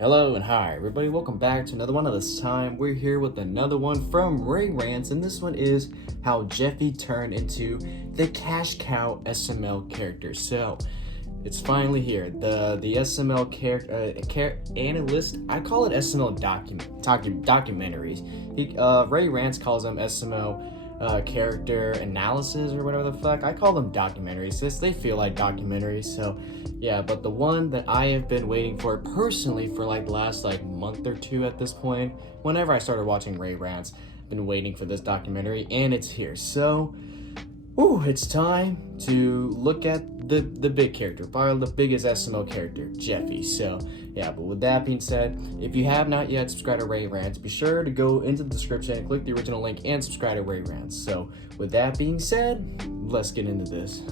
Hello and hi everybody, welcome back to another one. This time we're here with another one from Rants, and this one is how Jeffy turned into the cash cow SML character. So it's finally here. The SML character analyst, I call it SML documentaries. Rants calls them SML character analysis or whatever the fuck. I call them documentaries since they feel like documentaries. So yeah, but the one that I have been waiting for personally for like the last month or two at this point, whenever I started watching Rants, I've been waiting for this documentary and it's here. So it's time to look at the big character, probably the biggest SML character, Jeffy. So yeah, but with that being said, if you have not yet subscribed to Rants, be sure to go into the description and click the original link and subscribe to Rants. So with that being said, let's get into this.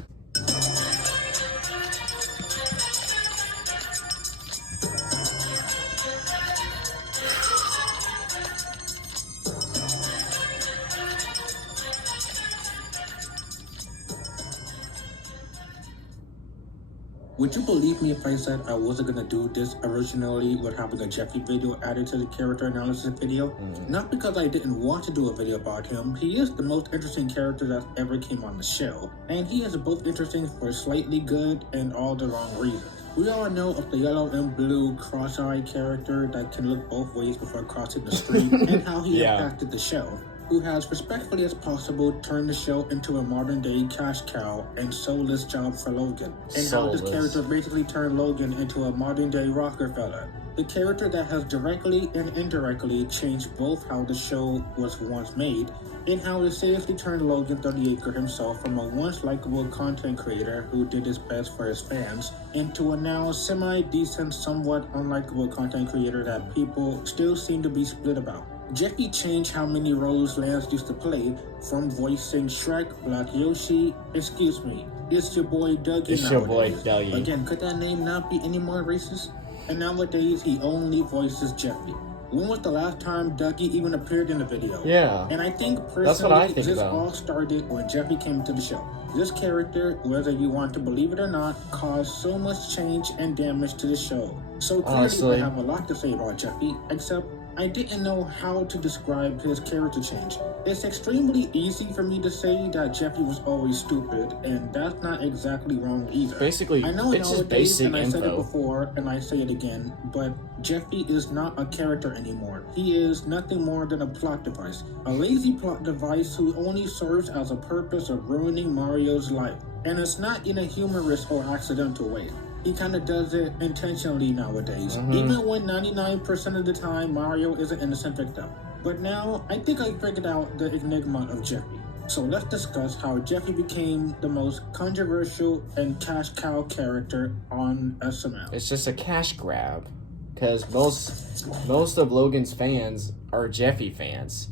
Would you believe me if I said I wasn't gonna do this originally with having a Jeffy video added to the character analysis video? Not because I didn't want to do a video about him. He is the most interesting character that ever came on the show, and he is both interesting for slightly good and all the wrong reasons. We all know of the yellow and blue cross-eye character that can look both ways before crossing the street and how he impacted the show, who has respectfully as possible turned the show into a modern-day cash cow and soulless job for Logan, and how this character basically turned Logan into a modern-day Rockefeller. The character that has directly and indirectly changed both how the show was once made and how it seriously turned Logan 38 himself from a once likable content creator who did his best for his fans into a now semi-decent, somewhat unlikable content creator that people still seem to be split about. Jeffy changed how many roles Lance used to play, from voicing Shrek, Black Yoshi, excuse me, it's your boy Dougie It's nowadays. your boy Dougie. Again, could that name not be any more racist? And nowadays, he only voices Jeffy. When was the last time Dougie even appeared in a video? Yeah. And I think personally, That's what I think this about. all started when Jeffy came to the show. This character, whether you want to believe it or not, caused so much change and damage to the show. So clearly, Honestly, I have a lot to say about Jeffy, except I didn't know how to describe his character change. It's extremely easy for me to say that Jeffy was always stupid, and that's not exactly wrong either. Basically, I know it's just nowadays, basic and I said it info. before, and I say it again, but Jeffy is not a character anymore. He is nothing more than a plot device. A lazy plot device who only serves as a purpose of ruining Mario's life. And it's not in a humorous or accidental way. He kind of does it intentionally nowadays, even when 99% of the time Mario is an innocent victim. But now, I think I figured out the enigma of Jeffy. So let's discuss how Jeffy became the most controversial and cash cow character on SML. It's just a cash grab, because most of Logan's fans are Jeffy fans.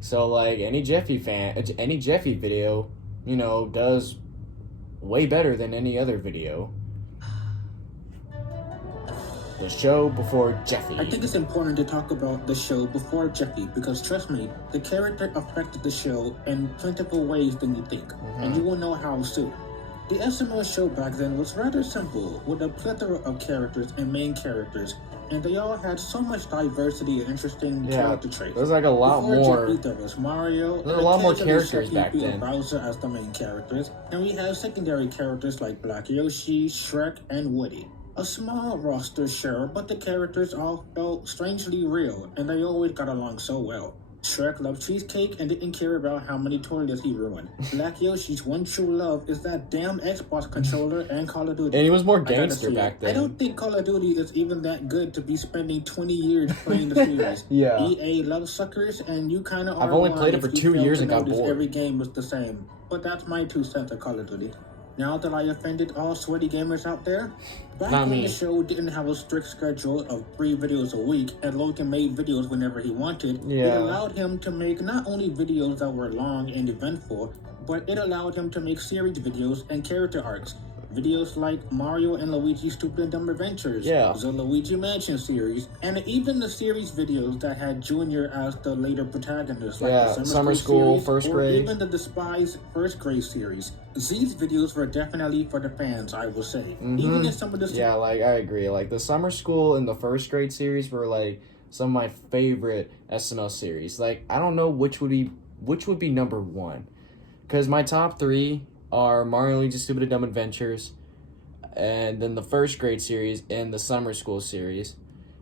So like any Jeffy video, does way better than any other video. The show before Jeffy. I think it's important to talk about the show before Jeffy because, trust me, the character affected the show in plentiful ways than you think, and you will know how soon. The SML show back then was rather simple, with a plethora of characters and main characters, and they all had so much diversity and interesting character traits. There's like a lot Before more. Jeffy, there was Mario. There's a lot more occasionally characters Jeffy back beat then. Bowser as the main characters, and we have secondary characters like Black Yoshi, Shrek, and Woody. A small roster, sure, but the characters all felt strangely real, and they always got along so well. Shrek loved cheesecake and didn't care about how many toilets he ruined. Black Yoshi's one true love is that damn Xbox controller and Call of Duty. And he was more gangster back then. I don't think Call of Duty is even that good to be spending 20 years playing the series. Yeah. EA loves suckers, and you kind of are. I've only played it for 2 years and got bored. Every game was the same, but that's my 2 cents of Call of Duty. Now that I offended all sweaty gamers out there, back when the show didn't have a strict schedule of 3 videos a week and Logan made videos whenever he wanted, it allowed him to make not only videos that were long and eventful, but it allowed him to make series videos and character arcs. Videos like Mario and Luigi's Stupid and Dumb Adventures, Yeah. the Luigi Mansion series, and even the series videos that had Junior as the later protagonist, like the Summer School, series, First or Grade. even the despised First Grade series. These videos were definitely for the fans, I will say. Even if some of the Yeah, like, I agree. Like, the Summer School and the First Grade series were, like, some of my favorite SML series. Like, I don't know which would be number one. Because my top three are Mario and Luigi's Stupid and Dumb Adventures, and then the First Grade series and the Summer School series.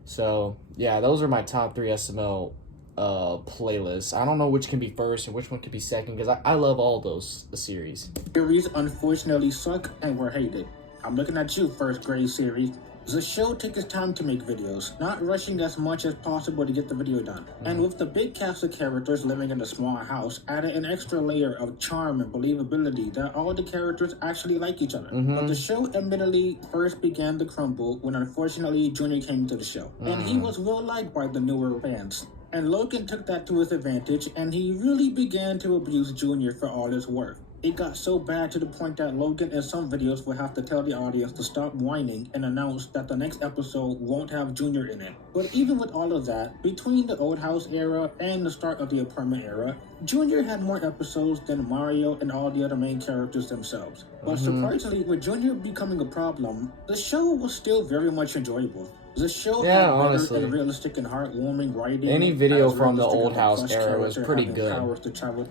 So, yeah, those are my top three SML playlists. I don't know which can be first and which one could be second, because I love all those series. Series unfortunately suck and were hated. I'm looking at you, First Grade series. The show took its time to make videos, not rushing as much as possible to get the video done. And with the big cast of characters living in a small house, added an extra layer of charm and believability that all the characters actually like each other. But the show admittedly first began to crumble when unfortunately Junior came to the show. And he was well liked by the newer fans. And Logan took that to his advantage, and he really began to abuse Junior for all his worth. It got so bad to the point that Logan in some videos would have to tell the audience to stop whining and announce that the next episode won't have Junior in it. But even with all of that, between the old house era and the start of the apartment era, Junior had more episodes than Mario and all the other main characters themselves. But surprisingly, with Junior becoming a problem, the show was still very much enjoyable. The show had better and realistic and heartwarming writing. Any video from the old house era was pretty good.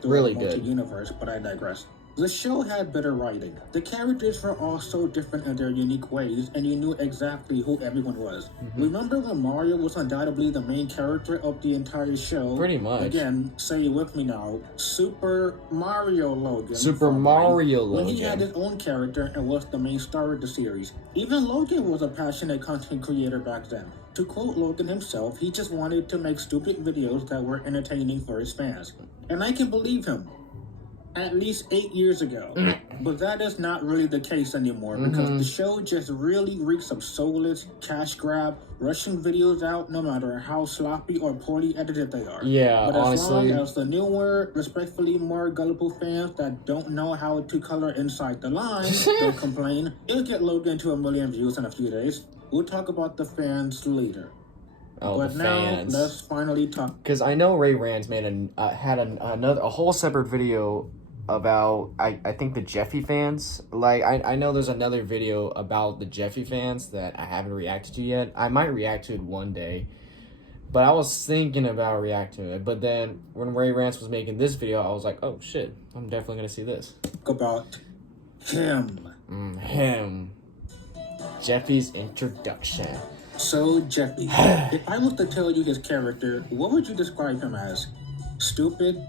Really good. Universe, but I digress. The show had better writing. The characters were all so different in their unique ways, and you knew exactly who everyone was. Remember when Mario was undoubtedly the main character of the entire show? Pretty much. Again, say it with me now. Super Mario Logan. Super Mario Logan. When he had his own character and was the main star of the series. Even Logan was a passionate content creator back then. To quote Logan himself, he just wanted to make stupid videos that were entertaining for his fans. And I can believe him. At least 8 years ago. But that is not really the case anymore, because the show just really reeks of soulless, cash grab, rushing videos out no matter how sloppy or poorly edited they are. Yeah, but as honestly. long as the newer, respectfully more gullible fans that don't know how to color inside the line don't complain, it'll get Logan to 1 million views in a few days. We'll talk about the fans later. Oh, but the now, fans. let's finally talk. Because I know Rants made a whole separate video about I think the Jeffy fans. Like I know there's another video about the Jeffy fans that I haven't reacted to yet. I might react to it one day, but I was thinking about reacting to it. But then when Rants was making this video, I was like, oh shit, I'm definitely gonna see this. About him. Him. Jeffy's introduction. So, Jeffy, if I was to tell you his character, what would you describe him as? Stupid?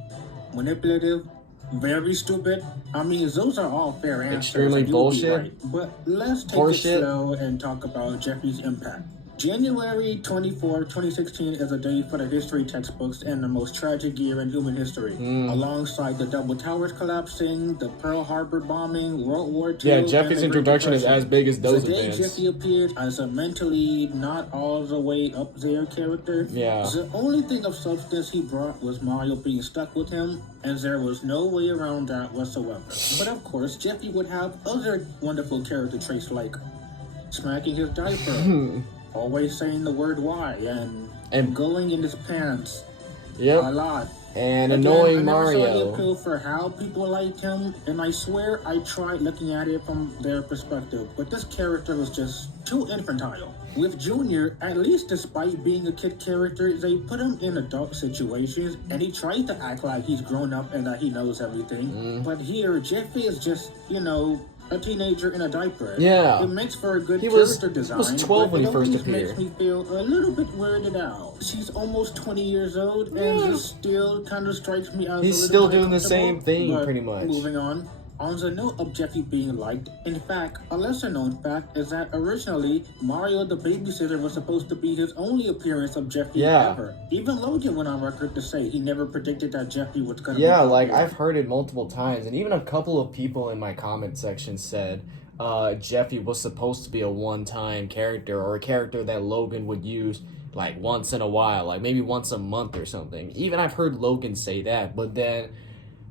Manipulative? Very stupid? I mean, those are all fair answers. Extremely bullshit. Right. But let's take it slow and talk about Jeffy's impact. January 24, 2016 is a day for the history textbooks and the most tragic year in human history. Alongside the Double Towers collapsing, the Pearl Harbor bombing, World War II... Yeah, Jeffy's introduction is as big as those events. The day Jeffy appeared as a mentally not all the way up there character, the only thing of substance he brought was Mario being stuck with him, and there was no way around that whatsoever. But of course, Jeffy would have other wonderful character traits like smacking his diaper, always saying the word "why" and going in his pants a lot. And annoying I never saw the Mario. appeal for how people liked him, and I swear I tried looking at it from their perspective, but this character was just too infantile. With Junior, at least despite being a kid character, they put him in adult situations, and he tried to act like he's grown up and that he knows everything. But here, Jeffy is just, a teenager in a diaper. Yeah. It makes for a good character design. He was 12 when he first appeared. It makes me feel a little bit weirded out. She's almost 20 years old, and this still kind of strikes me as He's a still little doing the same thing, but pretty much. Moving on. On the note of Jeffy being liked, in fact, a lesser-known fact is that originally, Mario the Babysitter was supposed to be his only appearance of Jeffy ever. Even Logan went on record to say he never predicted that Jeffy was going to be like, I've heard it multiple times, and even a couple of people in my comment section said Jeffy was supposed to be a one-time character, or a character that Logan would use, like, once in a while, like, maybe once a month or something. Even I've heard Logan say that, but then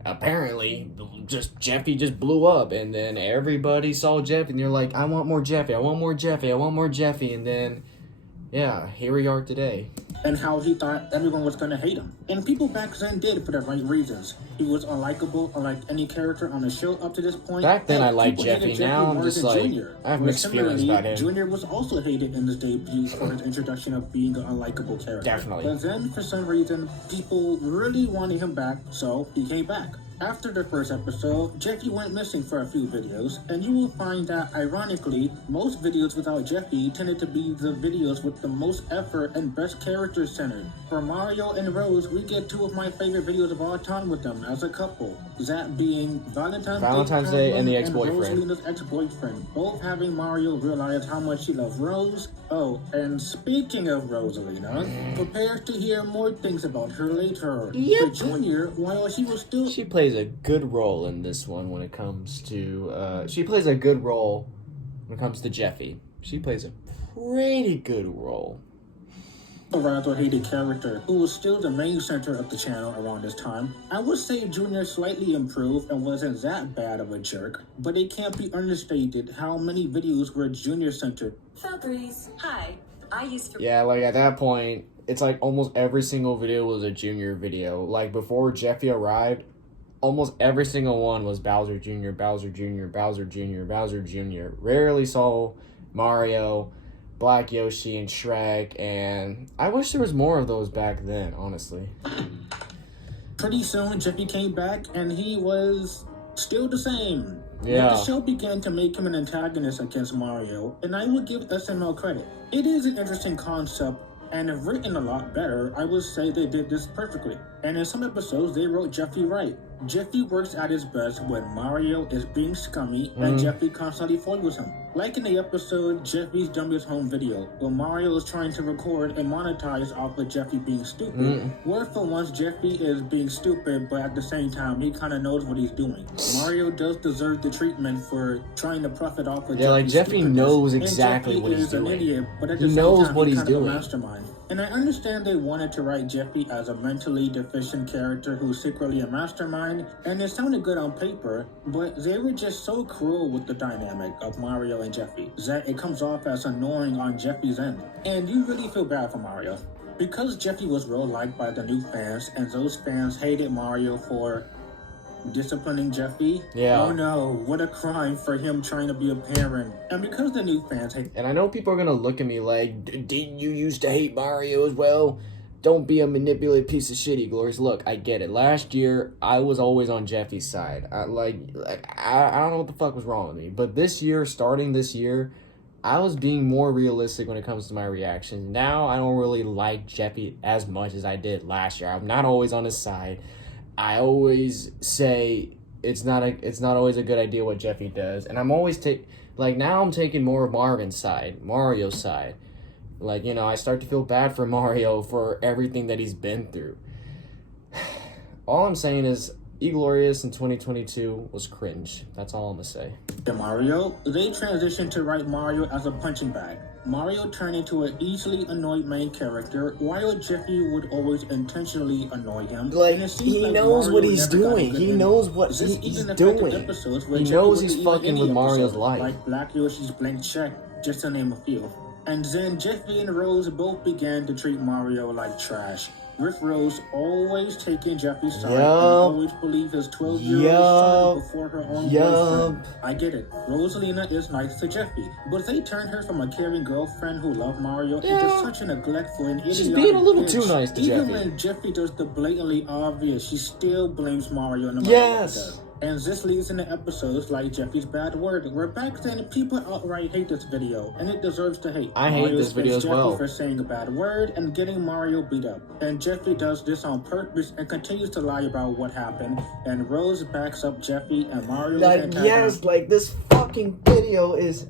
apparently just Jeffy just blew up, and then everybody saw Jeffy and they're like, I want more Jeffy, I want more Jeffy, I want more Jeffy, and then yeah, here we are today. And how he thought everyone was going to hate him. And people back then did for the right reasons. He was unlikable, unlike any character on the show up to this point. Back then I liked Jeffy, now I'm just like, Junior, I have mixed feelings about him. Junior was also hated in his debut for his introduction of being an unlikable character. Definitely. But then, for some reason, people really wanted him back, so he came back. After the first episode, Jeffy went missing for a few videos, and you will find that, ironically, most videos without Jeffy tended to be the videos with the most effort and best characters centered. For Mario and Rose, we get two of my favorite videos of all time with them as a couple. That being Valentine's Day and the ex-boyfriend. And Rosalina's ex-boyfriend, both having Mario realize how much he loves Rose. Oh, and speaking of Rosalina, prepare to hear more things about her later. Yep. For Junior, while she was still... She plays a good role in this one when it comes to, she plays a good role when it comes to Jeffy. She plays a pretty good role. A rather hated character who was still the main center of the channel around this time. I would say Junior slightly improved and wasn't that bad of a jerk, but it can't be understated how many videos were Junior centered. Fabrice, hi. Yeah, like at that point, it's like almost every single video was a Junior video. Like before Jeffy arrived, almost every single one was Bowser Jr., Bowser Jr., Bowser Jr., Bowser Jr. Rarely saw Mario, Black Yoshi, and Shrek, and I wish there was more of those back then, honestly. Pretty soon, Jeffy came back, and he was still the same. Yeah. The show began to make him an antagonist against Mario, and I would give SML credit. It is an interesting concept, and if written a lot better, I would say they did this perfectly. And in some episodes, they wrote Jeffy right. Jeffy works at his best when Mario is being scummy and Jeffy constantly foils him. Like in the episode Jeffy's Dumbest Home Video, where Mario is trying to record and monetize off of Jeffy being stupid, where for once Jeffy is being stupid, but at the same time he kind of knows what he's doing. Mario does deserve the treatment for trying to profit off of like Jeffy knows exactly what he's doing. Idiot, but at he the knows same time, what he's he's kind of doing. a mastermind. And I understand they wanted to write Jeffy as a mentally deficient character who's secretly a mastermind, and it sounded good on paper, but they were just so cruel with the dynamic of Mario and Jeffy that it comes off as annoying on Jeffy's end. And you really feel bad for Mario. Because Jeffy was well liked by the new fans, and those fans hated Mario for disciplining Jeffy. Yeah. Oh no, what a crime for him trying to be a parent. And because the new fans hate... And I know people are gonna look at me like, didn't you used to hate Mario as well? Don't be a manipulative piece of shit, Glorious. Look, I get it. Last year, I was always on Jeffy's side. I don't know what the fuck was wrong with me. But this year, starting this year, I was being more realistic when it comes to my reactions. Now, I don't really like Jeffy as much as I did last year. I'm not always on his side. I always say it's not always a good idea what Jeffy does. And I'm always now I'm taking more of Marvin's side, Mario's side. Like, you know, I start to feel bad for Mario for everything that he's been through. All I'm saying is, Glorious in 2022 was cringe. That's all I'm gonna say. To Mario, they transitioned to write Mario as a punching bag. Mario turned into an easily annoyed main character, while Jeffy would always intentionally annoy him. Like, he knows what he's doing. He knows what he's doing. He knows he's fucking with Mario's life. Like Black Yoshi's Blank Check, just to name a few. And then Jeffy and Rose both began to treat Mario like trash, with Rose always taking Jeffy's side and always believe his 12-year-old son before her own boyfriend. I get it. Rosalina is nice to Jeffy, but they turned her from a caring girlfriend who loved Mario into such a neglectful and idiotic She's being a little bitch. too nice to Even Jeffy. when Jeffy does the blatantly obvious, she still blames Mario no matter what he does. And this leads into episodes like Jeffy's Bad Word, where back then people outright hate this video, and it deserves to hate. I hate this video as well. Jeffy for saying a bad word and getting Mario beat up. And Jeffy does this on purpose and continues to lie about what happened, and Rose backs up Jeffy and Mario. This fucking video is,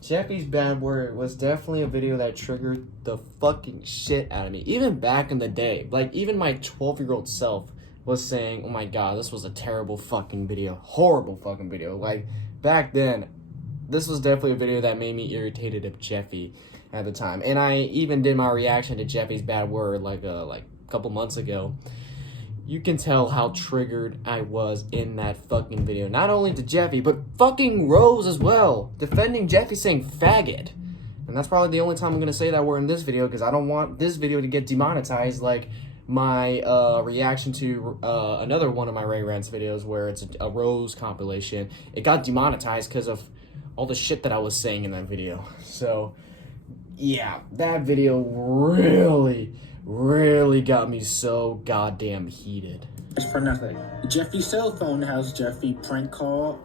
Jeffy's Bad Word was definitely a video that triggered the fucking shit out of me. Even back in the day, like even my 12-year-old self was saying, oh my god, this was a terrible fucking video. Horrible fucking video. Like, back then, this was definitely a video that made me irritated of Jeffy at the time. And I even did my reaction to Jeffy's Bad Word like a couple months ago. You can tell how triggered I was in that fucking video. Not only to Jeffy, but fucking Rose as well. Defending Jeffy saying faggot. And that's probably the only time I'm going to say that word in this video, because I don't want this video to get demonetized like my reaction to another one of my Rants videos where it's a Rose compilation. It got demonetized because of all the shit that I was saying in that video. So, yeah, that video really got me so goddamn heated. It's for nothing. Jeffy's cell phone has Jeffy prank call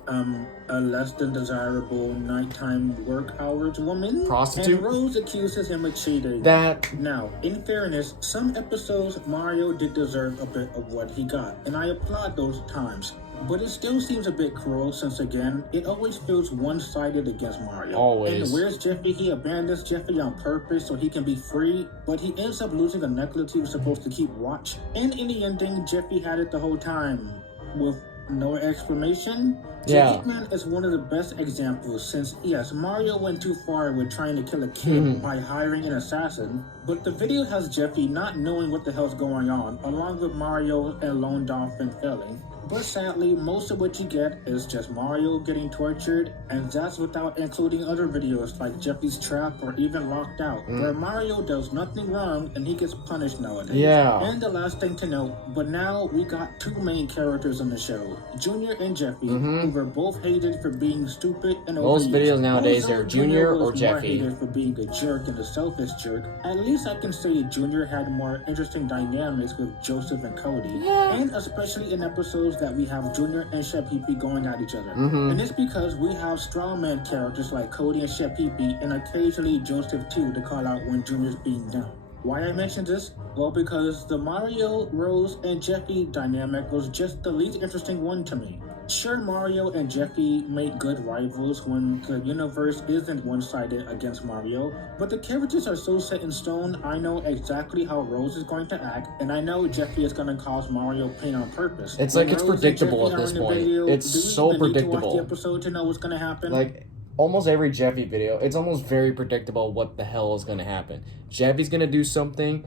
a less than desirable nighttime work hours woman. Prostitute. And Rose accuses him of cheating. Now, in fairness, some episodes Mario did deserve a bit of what he got, and I applaud those times. But it still seems a bit cruel since, again, it always feels one-sided against Mario. Always. And where's Jeffy? He abandons Jeffy on purpose so he can be free, but he ends up losing a necklace he was supposed to keep watch. And in the ending, Jeffy had it the whole time, with no explanation. Yeah. Hitman is one of the best examples since, yes, Mario went too far with trying to kill a kid by hiring an assassin, but the video has Jeffy not knowing what the hell's going on, along with Mario and Lone Dolphin failing. But sadly, most of what you get is just Mario getting tortured, and that's without including other videos like Jeffy's Trap or even Locked Out, where Mario does nothing wrong and he gets punished nowadays. Yeah. And the last thing to note, but now we got two main characters on the show, Junior and Jeffy, who were both hated for being stupid and Most overused. videos nowadays Also, are Junior or was Jeffy. more hated for being a jerk and a selfish jerk. At least I can say Junior had more interesting dynamics with Joseph and Cody. Yeah. And especially in episodes that we have Junior and Chef Pee going at each other. And it's because we have strongman characters like Cody and Chef Pee and occasionally Joseph too to call out when Junior's being down. Why I mentioned this? Well, because the Mario, Rose, and Jeffy dynamic was just the least interesting one to me. Sure, Mario and Jeffy make good rivals when the universe isn't one-sided against Mario, but the characters are so set in stone, I know exactly how Rose is going to act, and I know Jeffy is going to cause Mario pain on purpose. It's like it's predictable at this point. It's so predictable. Do you watch the episode to know what's going to happen? Like, almost every Jeffy video, it's almost very predictable what the hell is going to happen. Jeffy's going to do something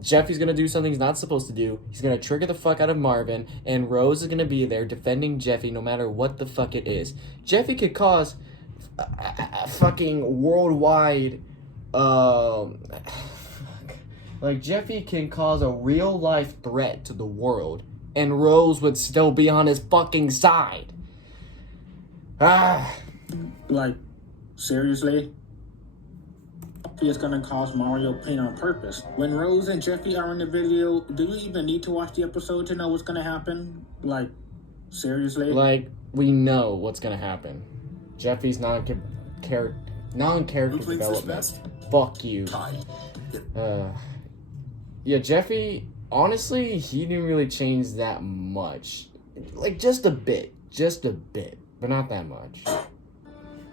Jeffy's gonna do something he's not supposed to do. He's gonna trigger the fuck out of Marvin, and Rose is gonna be there defending Jeffy no matter what the fuck it is. Jeffy could cause a fucking worldwide, like Jeffy can cause a real life threat to the world, and Rose would still be on his fucking side. Like, seriously? Is gonna cause Mario pain on purpose. When Rose and Jeffy are in the video, do you even need to watch the episode to know what's gonna happen? Like, seriously? Like, we know what's gonna happen. Jeffy's non-character development. Fuck you. Yeah, Jeffy, honestly, he didn't really change that much. Like, just a bit, but not that much.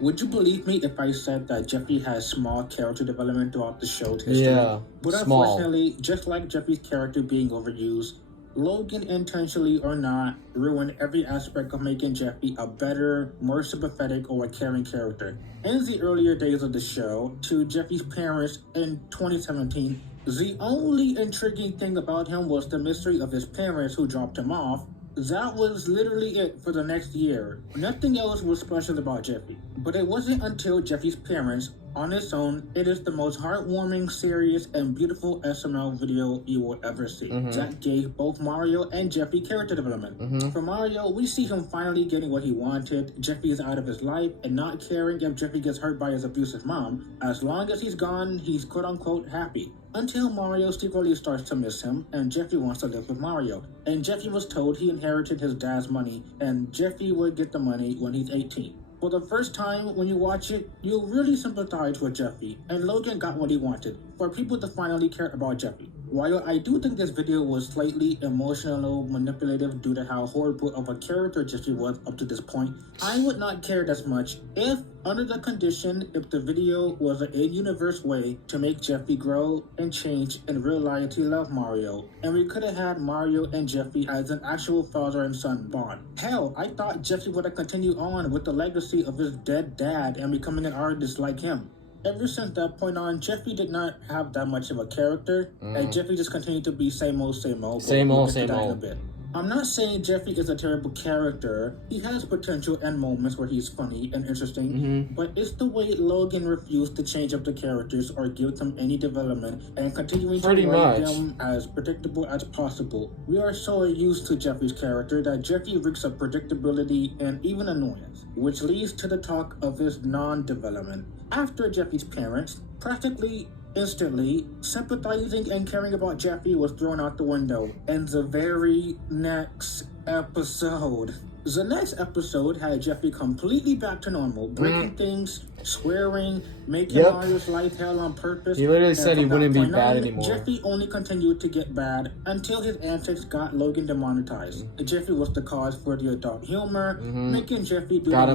Would you believe me if I said that Jeffy has small character development throughout the show's history? Yeah, but small. Unfortunately, just like Jeffy's character being overused, Logan, intentionally or not, ruined every aspect of making Jeffy a better, more sympathetic, or a caring character. In the earlier days of the show, to Jeffy's parents in 2017, the only intriguing thing about him was the mystery of his parents who dropped him off. That was literally it for the next year. Nothing else was special about Jeffy. But it wasn't until Jeffy's parents, on its own, it is the most heartwarming, serious, and beautiful SML video you will ever see. That gave both Mario and Jeffy character development. For Mario, we see him finally getting what he wanted. Jeffy is out of his life and not caring if Jeffy gets hurt by his abusive mom. As long as he's gone, he's quote-unquote happy. Until Mario secretly starts to miss him, and Jeffy wants to live with Mario. And Jeffy was told he inherited his dad's money, and Jeffy would get the money when he's 18. For the first time, when you watch it, you'll really sympathize with Jeffy, and Logan got what he wanted, for people to finally care about Jeffy. While I do think this video was slightly emotional, manipulative due to how horrible of a character Jeffy was up to this point, I would not care as much if, under the condition, if the video was an in-universe way to make Jeffy grow and change and realize he loved Mario, and we could have had Mario and Jeffy as an actual father and son bond. Hell, I thought Jeffy would have continued on with the legacy of his dead dad and becoming an artist like him. ever since that point on, Jeffy did not have that much of a character, and Jeffy just continued to be same old, same old. Same old, We'll get to same that in a old. bit. I'm not saying Jeffy is a terrible character. He has potential and moments where he's funny and interesting, but it's the way Logan refused to change up the characters or give them any development and continuing to write them as predictable as possible. We are so used to Jeffy's character that Jeffy reeks of predictability and even annoyance, which leads to the talk of his non-development. After Jeffy's parents, practically instantly, sympathizing and caring about Jeffy was thrown out the window in the very next episode. The next episode had Jeffy completely back to normal, breaking things, swearing, making Mario's life hell on purpose. He literally said he wouldn't be bad anymore. Jeffy only continued to get bad until his antics got Logan demonetized. Jeffy was the cause for the adult humor, making Jeffy do got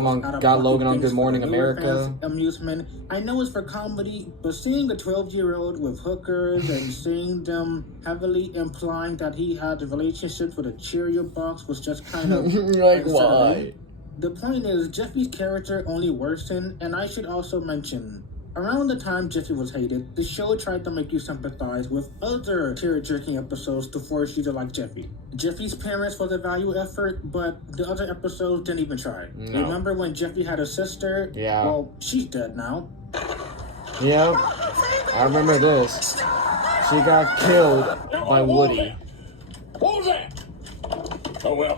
Logan on Good Morning America. Amusement. I know it's for comedy, but seeing a 12-year-old with hookers and seeing them heavily implying that he had relationships with a Cheerio box was just kind of like why? The point is, Jeffy's character only worsened, and I should also mention, around the time Jeffy was hated, the show tried to make you sympathize with other tear-jerking episodes to force you to like Jeffy. Jeffy's parents was a value effort, but the other episodes didn't even try. No. Remember when Jeffy had a sister? Yeah. Well, she's dead now. Yeah, I remember this. She got killed by Woody. What was that? Oh well.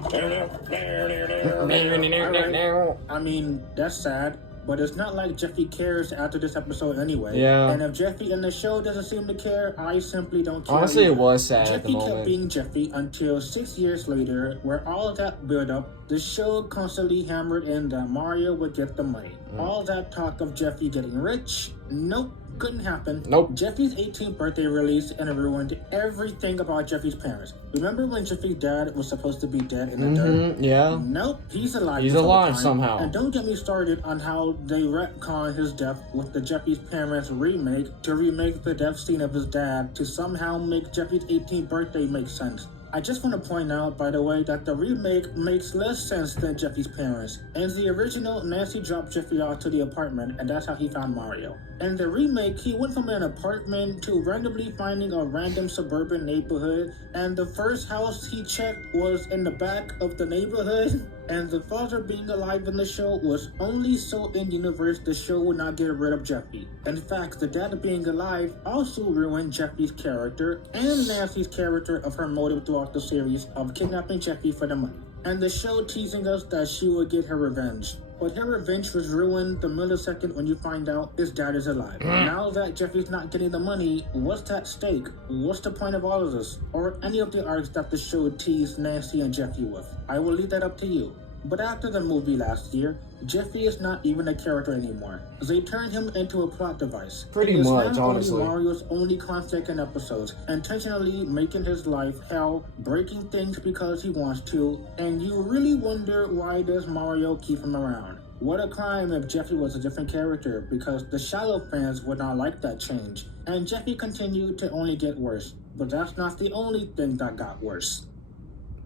I mean, that's sad, but it's not like Jeffy cares after this episode anyway. Yeah. And if Jeffy in the show doesn't seem to care, I simply don't care. Honestly, either. it was sad at the Jeffy moment. kept being Jeffy until 6 years later, where all of that build up, the show constantly hammered in that Mario would get the money. All that talk of Jeffy getting rich, nope. Couldn't happen. Nope. Jeffy's 18th birthday released and ruined everything about Jeffy's parents. Remember when Jeffy's dad was supposed to be dead in the dirt? Yeah. Nope, he's alive. He's alive somehow. And don't get me started on how they retcon his death with the Jeffy's Parents remake to remake the death scene of his dad to somehow make Jeffy's 18th birthday make sense. I just want to point out, by the way, that the remake makes less sense than Jeffy's parents. In the original, Nancy dropped Jeffy off to the apartment, and that's how he found Mario. In the remake, he went from an apartment to randomly finding a random suburban neighborhood, and the first house he checked was in the back of the neighborhood. And the father being alive in the show was only so in-universe the show would not get rid of Jeffy. In fact, the dad being alive also ruined Jeffy's character and Nancy's character of her motive throughout the series of kidnapping Jeffy for the money. And the show teasing us that she would get her revenge. But her revenge was ruined the millisecond when you find out his dad is alive. Now that Jeffy's not getting the money, what's at stake? What's the point of all of this? Or any of the arcs that the show teased Nancy and Jeffy with? I will leave that up to you. But after the movie last year, Jeffy is not even a character anymore. They turned him into a plot device. Pretty He is much, now honestly. only Mario's only conflict in episodes, intentionally making his life hell, breaking things because he wants to, and you really wonder why does Mario keep him around? What a crime if Jeffy was a different character, because the shallow fans would not like that change. And Jeffy continued to only get worse. But that's not the only thing that got worse.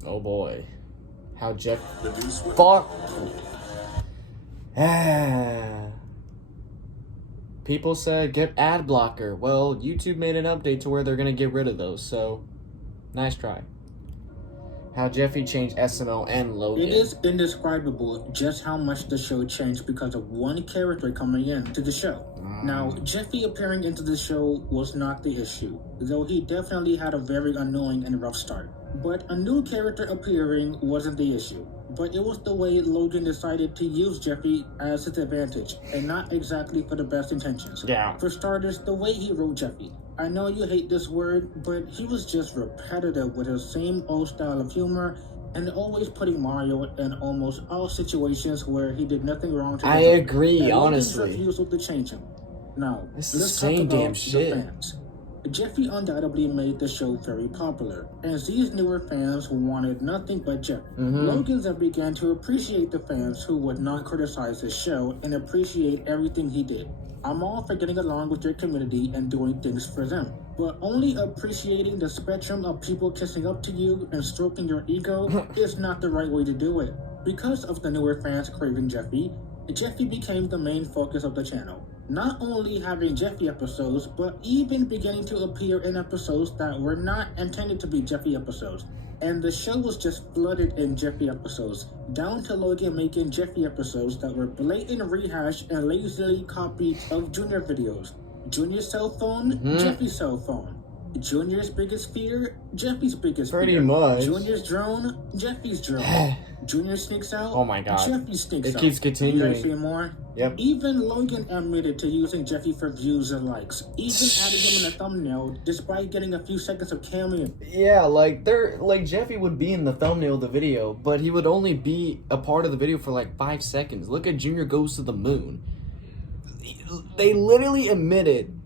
Oh boy. How Jeff... Fuck! People said get ad blocker. Well, YouTube made an update to where they're gonna get rid of those, so... Nice try. How Jeffy changed SML and Logan. It is indescribable just how much the show changed because of one character coming into the show. Now, Jeffy appearing into the show was not the issue, though he definitely had a very annoying and rough start. But a new character appearing wasn't the issue. But it was the way Logan decided to use Jeffy as his advantage, and not exactly for the best intentions. Yeah. For starters, the way he wrote Jeffy. I know you hate this word, but he was just repetitive with his same old style of humor, and always putting Mario in almost all situations where he did nothing wrong to I deserve it. agree, And Logan's honestly. refusal to change him. Now, It's the let's same talk about damn shit. the fans. Jeffy undoubtedly made the show very popular, as these newer fans wanted nothing but Jeffy. Logans have began to appreciate the fans who would not criticize his show and appreciate everything he did. I'm all for getting along with your community and doing things for them, but only appreciating the spectrum of people kissing up to you and stroking your ego is not the right way to do it. Because of the newer fans craving Jeffy, Jeffy became the main focus of the channel. not only having Jeffy episodes, but even beginning to appear in episodes that were not intended to be Jeffy episodes. And the show was just flooded in Jeffy episodes, down to Logan making Jeffy episodes that were blatant rehash and lazily copies of Junior videos. Junior's cell phone, Jeffy's cell phone. Junior's biggest fear, Jeffy's biggest Pretty fear. much. Junior's drone, Jeffy's drone. Junior sneaks out, Oh my god. Jeffy sneaks out. It keeps continuing. You guys see more? Yep. Even Logan admitted to using Jeffy for views and likes, even adding him in a thumbnail, despite getting a few seconds of cameo. Yeah, Jeffy would be in the thumbnail of the video, but he would only be a part of the video for like 5 seconds. Look at Junior Goes to the Moon. They literally admitted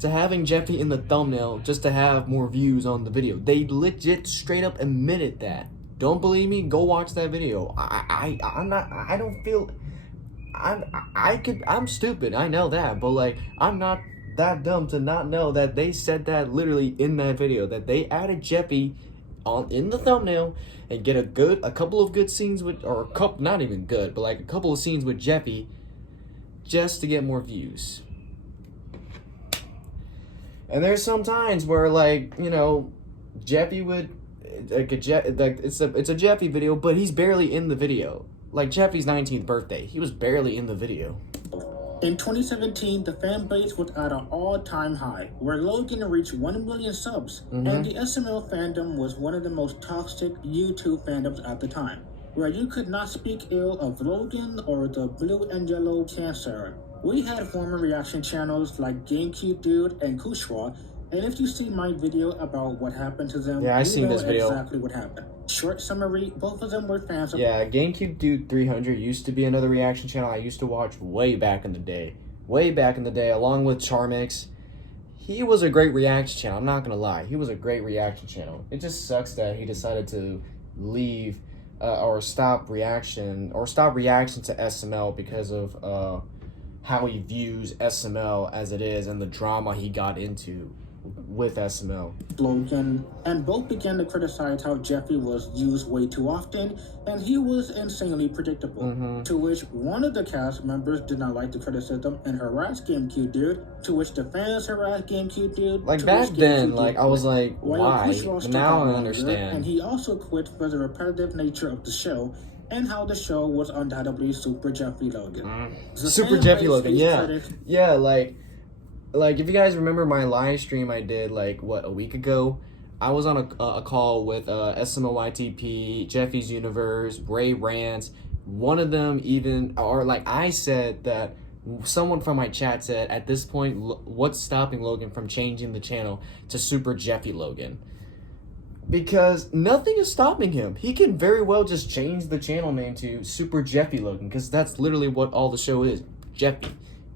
to having Jeffy in the thumbnail just to have more views on the video. They legit straight up admitted that. Don't believe me? Go watch that video. I'm stupid, I know that, but like, I'm not that dumb to not know that they said that literally in that video, that they added Jeffy in the thumbnail and get a couple of good scenes with, or a couple, not even good, but like a couple of scenes with Jeffy just to get more views. And there's some times where, like, you know, Jeffy would, it's a Jeffy video, but he's barely in the video. Like Jeffy's 19th birthday, he was barely in the video. In 2017, the fan base was at an all-time high, where Logan reached 1 million subs, and the SML fandom was one of the most toxic YouTube fandoms at the time, where you could not speak ill of Logan or the blue and yellow cancer. We had former reaction channels like GameCube Dude and Kushwa, and if you see my video about what happened to them, Yeah, I seen this video. Exactly what happened. Short summary, both of them were fans of... Yeah, GameCube Dude 300 used to be another reaction channel I used to watch way back in the day. Way back in the day, along with Charmix. He was a great reaction channel, I'm not gonna lie. He was a great reaction channel. It just sucks that he decided to leave or stop reaction to SML because of how he views SML as it is and the drama he got into with SML. Logan, and both began to criticize how Jeffy was used way too often, and he was insanely predictable. To which one of the cast members did not like the criticism and harassed GameCube Dude, to which the fans harassed GameCube Dude. Like back then, like I was like, why? But now I understand. And he also quit for the repetitive nature of the show, and how the show was undoubtedly Super Jeffy Logan. Super Jeffy Logan, yeah. Yeah, like if you guys remember my live stream I did, like, what, a week ago? I was on a call with SMLYTP, Jeffy's Universe, Rants. One of them even, or like I said that, someone from my chat said, at this point, what's stopping Logan from changing the channel to Super Jeffy Logan? Because nothing is stopping him. He can very well just change the channel name to Super Jeffy Logan, because that's literally what all the show is.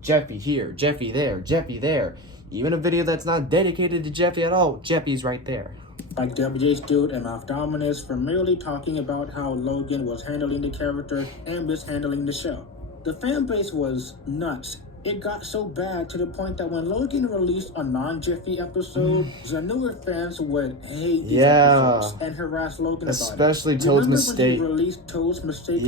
Jeffy here, Jeffy there, Jeffy there. Even a video that's not dedicated to Jeffy at all, Jeffy's right there. Like WJ's Dude and Mouth Dominus for merely talking about how Logan was handling the character and mishandling the show. The fan base was nuts. It got so bad to the point that when Logan released a non-Jeffy episode, the newer fans would hate these episodes and harass Logan especially about it. Toad's Remember Mistake. When he released Toad's Mistake,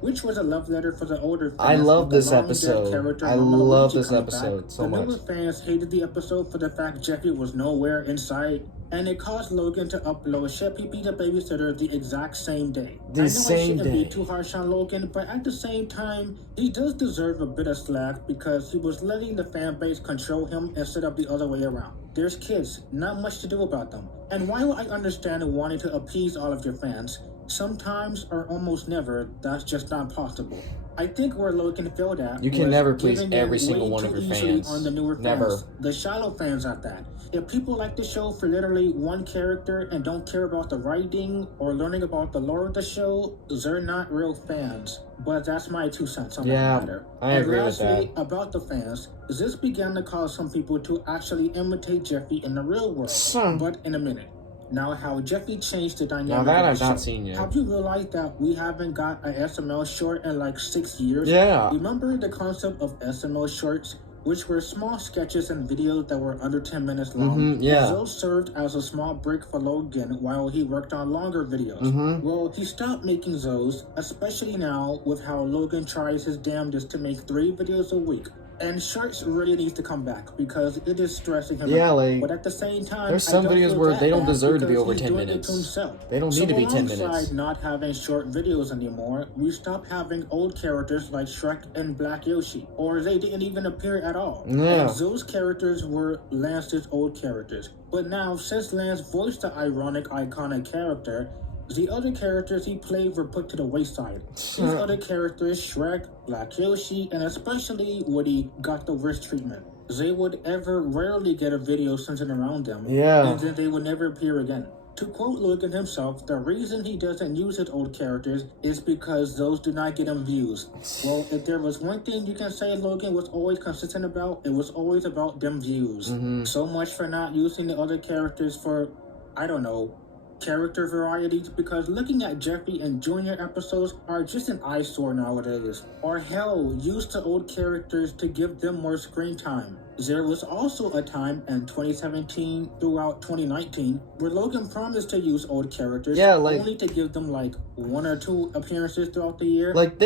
which was a love letter for the older fans. I love this episode. I love this episode so much. The newer fans hated the episode for the fact Jeffy was nowhere in sight, and it caused Logan to upload Shep Pee Pee the Babysitter the exact same day. I know I shouldn't be too harsh on Logan, but at the same time, he does deserve a bit of slack because he was letting the fan base control him instead of the other way around. There's kids, not much to do about them. And while I understand wanting to appease all of your fans, sometimes or almost never, that's just not possible. I think where Logan failed at, you can never please every single one of your fans. On the newer fans, the shallow fans at that. If people like the show for literally one character and don't care about the writing or learning about the lore of the show, they're not real fans. But that's my 2 cents on that matter. I agree with that. About the fans, this began to cause some people to actually imitate Jeffy in the real world. But in a minute. Now, how Jeffy changed the dynamic. Now that I've not seen yet. Have you realized that we haven't got an SML short in like 6 years? Yeah. Remember the concept of SML shorts, which were small sketches and videos that were under 10 minutes long? Those served as a small break for Logan while he worked on longer videos. Well, he stopped making those, especially now with how Logan tries his damnedest to make 3 videos a week. And shirts really needs to come back because it is stressing him Yeah, out. like, But at the same time, there's some I don't videos feel where that they don't bad deserve to be because over he's 10 doing it minutes. to himself. They don't need to be 10 alongside minutes. not having short videos anymore, we stopped having old characters like Shrek and Black Yoshi, or they didn't even appear at all. Yeah. And those characters were Lance's old characters. But now, since Lance voiced the ironic, iconic character, the other characters he played were put to the wayside. These other characters, Shrek, Black Yoshi, and especially Woody, got the worst treatment. They would rarely get a video centered around them, Yeah. and then they would never appear again. To quote Logan himself, the reason he doesn't use his old characters is because those do not get him views. Well, if there was one thing you can say Logan was always consistent about, it was always about them views. So much for not using the other characters for, I don't know, character varieties, because looking at Jeffy and Junior episodes are just an eyesore nowadays. Or hell, use the old characters to give them more screen time. There was also a time in 2017 throughout 2019 where Logan promised to use old characters, only to give them like 1 or 2 appearances throughout the year. Like,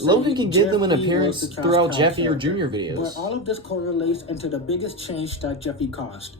Logan can give them an appearance throughout Jeffy or Junior videos. But all of this correlates into the biggest change that Jeffy caused.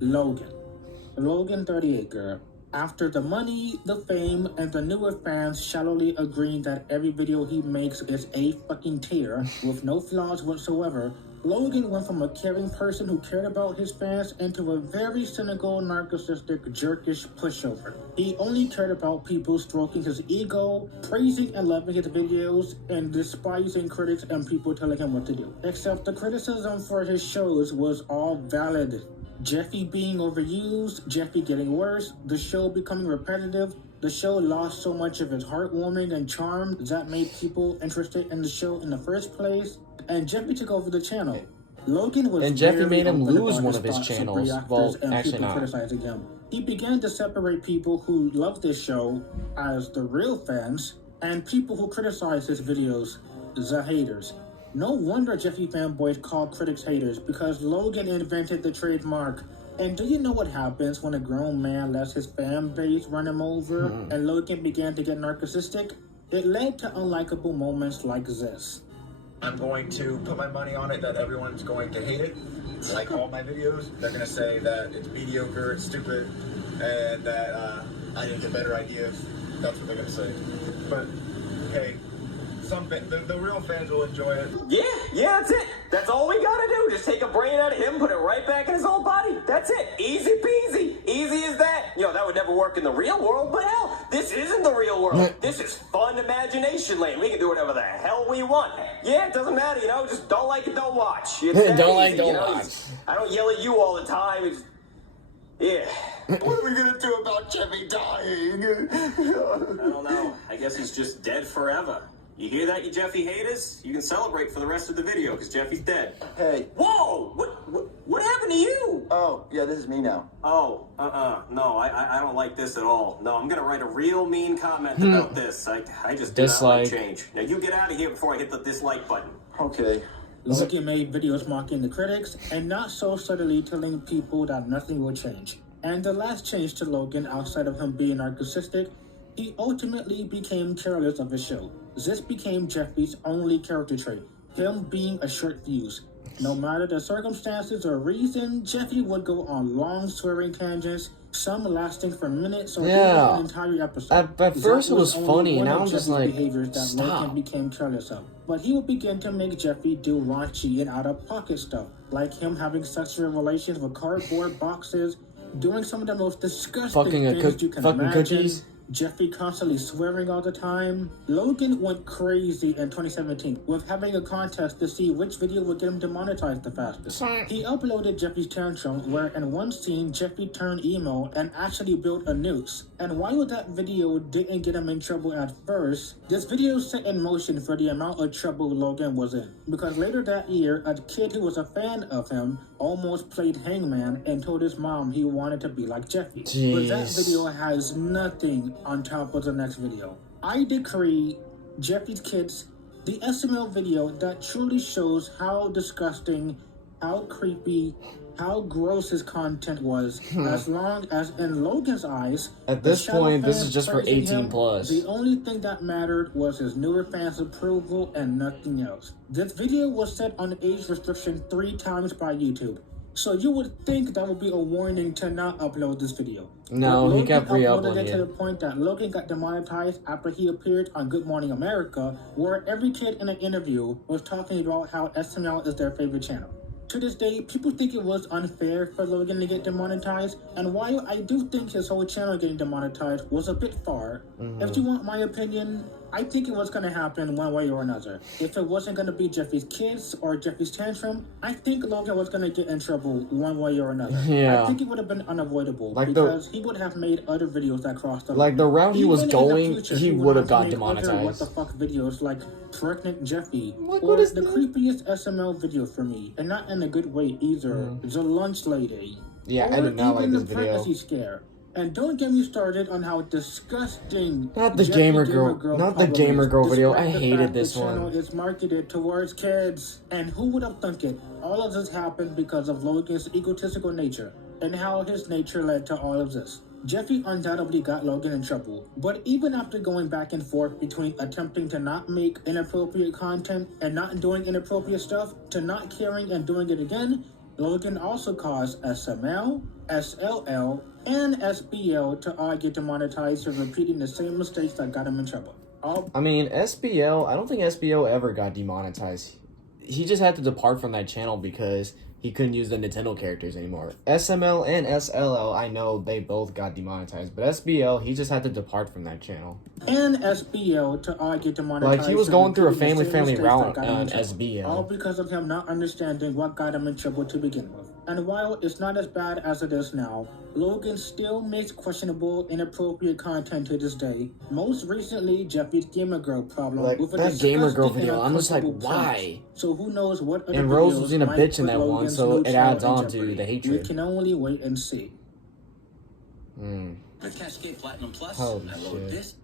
Logan 38 girl. After the money, the fame, and the newer fans shallowly agreeing that every video he makes is a fucking tear with no flaws whatsoever, Logan went from a caring person who cared about his fans into a very cynical, narcissistic, jerkish pushover. He only cared about people stroking his ego, praising and loving his videos, and despising critics and people telling him what to do. Except the criticism for his shows was all valid. Jeffy being overused, Jeffy getting worse, the show becoming repetitive, the show lost so much of its heartwarming and charm that made people interested in the show in the first place, and Jeffy took over the channel. Logan was and Jeffy very made him open lose about one of his thoughts channels. reactors Well, and actually people not. criticizing him. He began to separate people who love this show as the real fans and people who criticize his videos, the haters. No wonder Jeffy fanboys call critics haters, because Logan invented the trademark. And do you know what happens when a grown man lets his fan base run him over and Logan began to get narcissistic? It led to unlikable moments like this. I'm going to put my money on it that everyone's going to hate it. Like all my videos, they're going to say that it's mediocre, it's stupid, and that I need to get better ideas. That's what they're going to say. But, hey, the real fans will enjoy it. Yeah, that's it. That's all we gotta do. Just take a brain out of him, put it right back in his old body. That's it. Easy peasy. Easy as that. You know, that would never work in the real world, but hell, this isn't the real world. This is fun imagination land. We can do whatever the hell we want. Yeah, it doesn't matter, you know, just don't like it, don't watch. It's that Don't like, easy, don't you know? watch. I don't yell at you all the time. It's, yeah. What are we going to do about Jeffy dying? I don't know. I guess he's just dead forever. You hear that, you Jeffy haters? You can celebrate for the rest of the video, because Jeffy's dead. Hey. Whoa! What happened to you? Oh, yeah, this is me now. Oh, no, I don't like this at all. No, I'm gonna write a real mean comment about this. I just do not like change. Now you get out of here before I hit the dislike button. Okay. Logan made videos mocking the critics and not so subtly telling people that nothing will change. And the last change to Logan, outside of him being narcissistic, he ultimately became careless of his show. This became Jeffy's only character trait, him being a short fuse. No matter the circumstances or reason, Jeffy would go on long swearing tangents, some lasting for minutes or even an entire episode. At first it was funny, and now I'm just like, behaviors that stop. Logan became careless of. But he would begin to make Jeffy do raunchy and out-of-pocket stuff, like him having sexual relations with cardboard boxes, doing some of the most disgusting things you can imagine. Cookies. Jeffy constantly swearing all the time. Logan went crazy in 2017 with having a contest to see which video would get him demonetized the fastest. He uploaded Jeffy's tantrum, where in one scene Jeffy turned emo and actually built a noose. And while that video didn't get him in trouble at first, this video set in motion for the amount of trouble Logan was in. Because later that year, a kid who was a fan of him almost played Hangman and told his mom he wanted to be like Jeffy. But that video has nothing on top of the next video. I decree Jeffy's Kids, the SML video that truly shows how disgusting, how creepy, how gross his content was, as long as in Logan's eyes, at this the shadow point, this fans is just for praising 18 him, plus. The only thing that mattered was his newer fans' approval and nothing else. This video was set on age restriction 3 times by YouTube. So you would think that would be a warning to not upload this video. No, he kept re-uploading it to the re-uploading. point that Logan got demonetized after he appeared on Good Morning America, where every kid in an interview was talking about how SML is their favorite channel. To this day, people think it was unfair for Logan to get demonetized, and while I do think his whole channel getting demonetized was a bit far, if you want my opinion, I think it was going to happen one way or another. If it wasn't going to be Jeffy's kids or Jeffy's tantrum, I think Logan was going to get in trouble one way or another. Yeah. I think it would have been unavoidable, Like because he would have made other videos that crossed the line. Like the route he was Even in the going, future, he would have got made other demonetized. what the fuck videos like Pregnant Jeffy, Like, or what is the that? creepiest SML video for me, and not in a good way either, the lunch lady. Yeah, or I did not like even this the video. pregnancy scare. And don't get me started on how disgusting Not the Jeffy gamer girl problem is, girl video. despite I the hated fact this the channel one. is marketed towards kids. And who would have thunk it? All of this happened because of Logan's egotistical nature, and how his nature led to all of this. Jeffy undoubtedly got Logan in trouble, but even after going back and forth between attempting to not make inappropriate content and not doing inappropriate stuff, to not caring and doing it again, Logan also caused SML, SLL, and SBL to all get demonetized for repeating the same mistakes that got him in trouble. I mean, SBL, I don't think SBL ever got demonetized. He just had to depart from that channel because he couldn't use the Nintendo characters anymore. SML and SLL, I know they both got demonetized, but SBL, he just had to depart from that channel. And SBL to all get demonetized. Like, he was for going through a repeating the same family mistakes route that got him in on trouble. SBL. All because of him not understanding what got him in trouble to begin with. And while it's not as bad as it is now, Logan still makes questionable, inappropriate content to this day. Most recently, Jeffy's Gamer Girl problem. Like, with a that Gamer Girl disgusting video, and I'm just like, uncomfortable why? premise. So who knows what other And Rose videos was being a might bitch in put that one, Logan's so new it channel adds in on to jeopardy. the hatred. We can only wait and see. With Cascade Platinum Plus, Holy I load shit. this.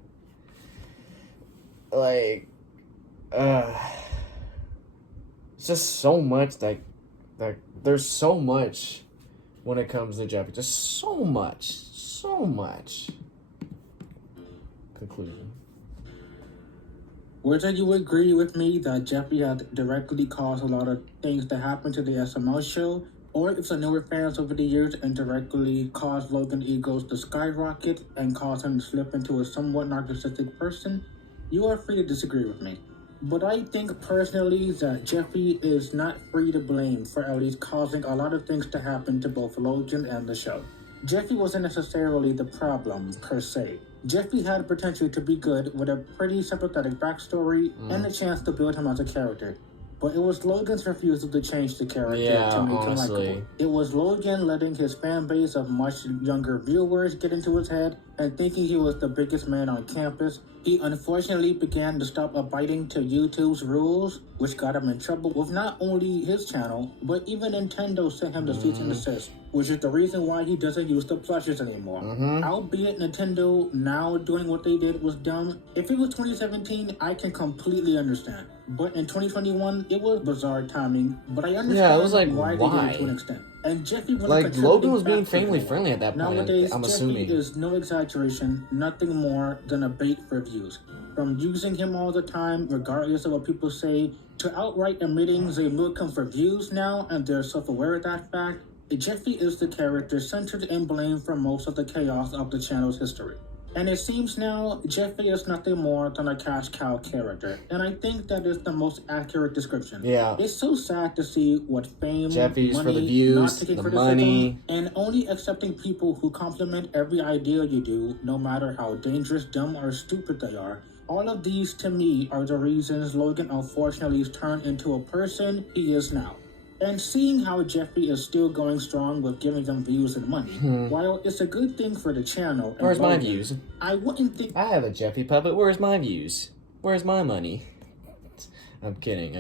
Like, it's just so much that there's so much when it comes to Jeffy. Just so much. Conclusion. Whether you agree with me that Jeffy had directly caused a lot of things that happened to the SML show, or if the newer fans over the years indirectly caused Logan egos to skyrocket and caused him to slip into a somewhat narcissistic person, you are free to disagree with me. But I think personally that Jeffy is not free to blame for at least causing a lot of things to happen to both Logan and the show. Jeffy wasn't necessarily the problem, per se. Jeffy had potential to be good with a pretty sympathetic backstory and a chance to build him as a character. But it was Logan's refusal to change the character to make him likable. It was Logan letting his fan base of much younger viewers get into his head and thinking he was the biggest man on campus. He unfortunately began to stop abiding to YouTube's rules, which got him in trouble with not only his channel, but even Nintendo sent him to cease and desist, which is the reason why he doesn't use the plushes anymore. Albeit Nintendo now doing what they did was dumb. If it was 2017, I can completely understand. But in 2021, it was bizarre timing, but I understand Yeah, it was like, why they did it to an extent. And Jeffy was Like, Logan was being factor family in it. friendly at that point, Nowadays, I'm Jeffy assuming. is no exaggeration, nothing more than a bait for views. From using him all the time, regardless of what people say, to outright admitting they milk him for views now, and they're self-aware of that fact, Jeffy is the character centered and blamed for most of the chaos of the channel's history. And it seems now, Jeffy is nothing more than a cash cow character, and I think that is the most accurate description. Yeah. It's so sad to see what fame, Jeffy's money, for the views, not taking the criticism, money. and only accepting people who compliment every idea you do, no matter how dangerous, dumb, or stupid they are. All of these, to me, are the reasons Logan unfortunately has turned into a person he is now. And seeing how Jeffy is still going strong with giving them views and money, while it's a good thing for the channel and Where's my Logan, views? I wouldn't think I have a Jeffy puppet. Where's my views? Where's my money? I'm kidding.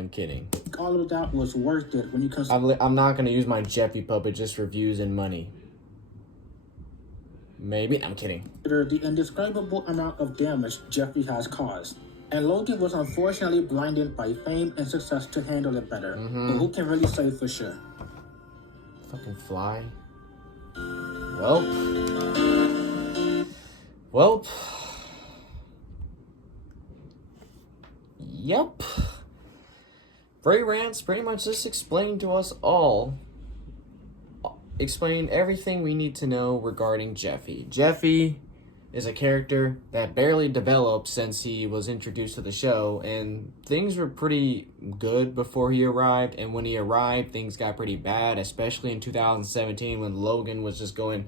all of that was worth it when you consider I'm not gonna use my Jeffy puppet just for views and money. Maybe. I'm kidding. the indescribable amount of damage Jeffy has caused. And Logan was unfortunately blinded by fame and success to handle it better. But who can really say for sure? Fucking fly. Welp. Yep. Rants pretty much just explained to us all, explained everything we need to know regarding Jeffy. Jeffy is a character that barely developed since he was introduced to the show, and things were pretty good before he arrived, and when he arrived, things got pretty bad, especially in 2017 when Logan was just going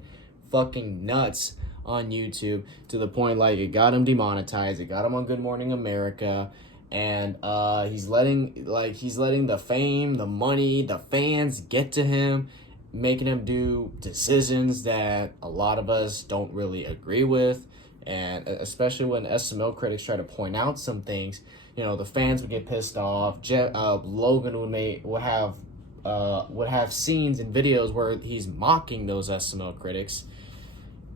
fucking nuts on YouTube to the point like it got him demonetized, it got him on Good Morning America, and he's letting the fame, the money, the fans get to him, making him do decisions that a lot of us don't really agree with, and especially when SML critics try to point out some things, you know, the fans would get pissed off. Logan would have scenes and videos where he's mocking those SML critics.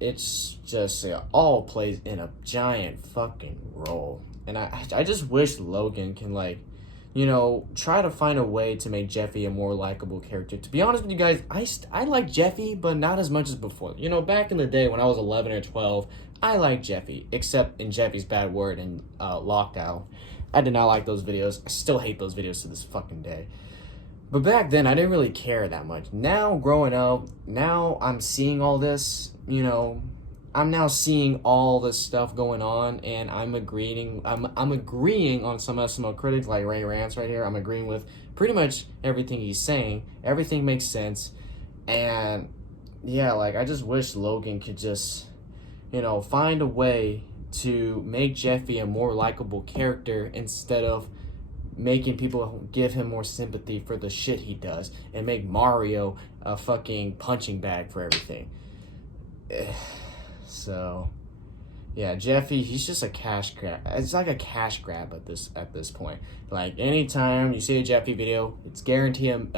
It's just all plays in a giant fucking role. And I just wish Logan can, like, you know, try to find a way to make Jeffy a more likable character. To be honest with you guys, I like Jeffy, but not as much as before. You know, back in the day when I was 11 or 12, I liked Jeffy, except in Jeffy's Bad Word and Lockdown. I did not like those videos. I still hate those videos to this fucking day. But back then, I didn't really care that much. Now, growing up, now I'm seeing all this, you know, I'm now seeing all this stuff going on, and I'm agreeing on some SML critics like Rants right here. I'm agreeing with pretty much everything he's saying. Everything makes sense. And yeah, like, I just wish Logan could just, you know, find a way to make Jeffy a more likable character instead of making people give him more sympathy for the shit he does and make Mario a fucking punching bag for everything. So, yeah, Jeffy, he's just a cash grab. It's like a cash grab at this point. Like, anytime you see a Jeffy video, it's guaranteed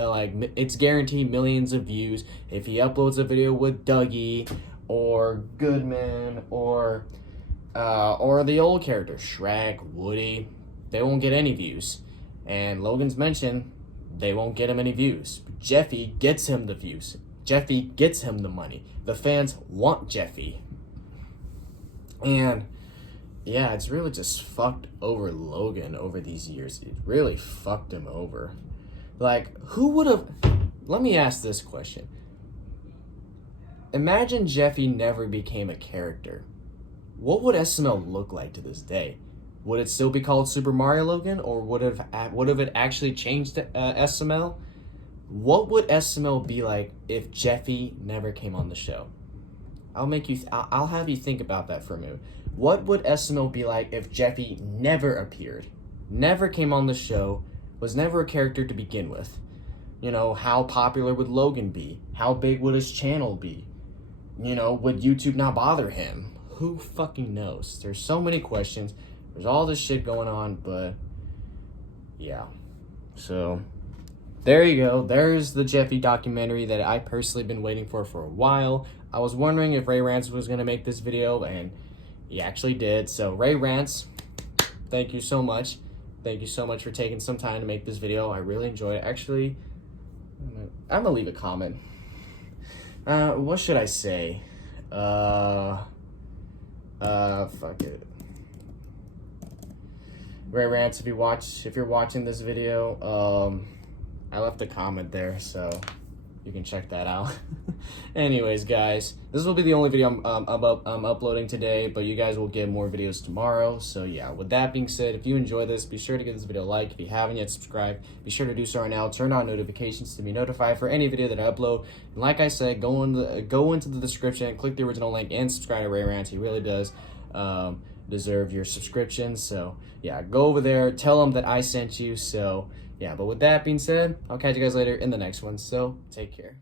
millions of views. If he uploads a video with Dougie or Goodman or the old character Shrek, Woody, they won't get any views. And Logan's mentioned they won't get him any views. Jeffy gets him the views. Jeffy gets him the money. The fans want Jeffy. And yeah, it's really just fucked over Logan over these years. It really fucked him over. Like, who would have... Let me ask this question. Imagine Jeffy never became a character. What would SML look like to this day? Would it still be called Super Mario Logan, or would it actually changed to SML? What would SML be like if Jeffy never came on the show? I'll have you think about that for a minute. What would SML be like if Jeffy never appeared, never came on the show, was never a character to begin with? You know, how popular would Logan be? How big would his channel be? You know, would YouTube not bother him? Who fucking knows? There's so many questions. There's all this shit going on, but yeah. So there you go. There's the Jeffy documentary that I personally been waiting for a while. I was wondering if Rants was going to make this video, and he actually did. So Rants, thank you so much. Thank you so much for taking some time to make this video. I really enjoyed it. Actually, I'm going to leave a comment. What should I say? Fuck it. Rants, if you're watching this video, I left a comment there, so you can check that out. Anyways, guys, this will be the only video I'm uploading today, but you guys will get more videos tomorrow. So yeah, with that being said, if you enjoy this, be sure to give this video a like. If you haven't yet subscribed, be sure to do so right now. Turn on notifications to be notified for any video that I upload. And like I said, go into the description, click the original link, and subscribe to Rants. He really does deserve your subscription. So yeah, go over there, tell him that I sent you. So yeah, but with that being said, I'll catch you guys later in the next one. So take care.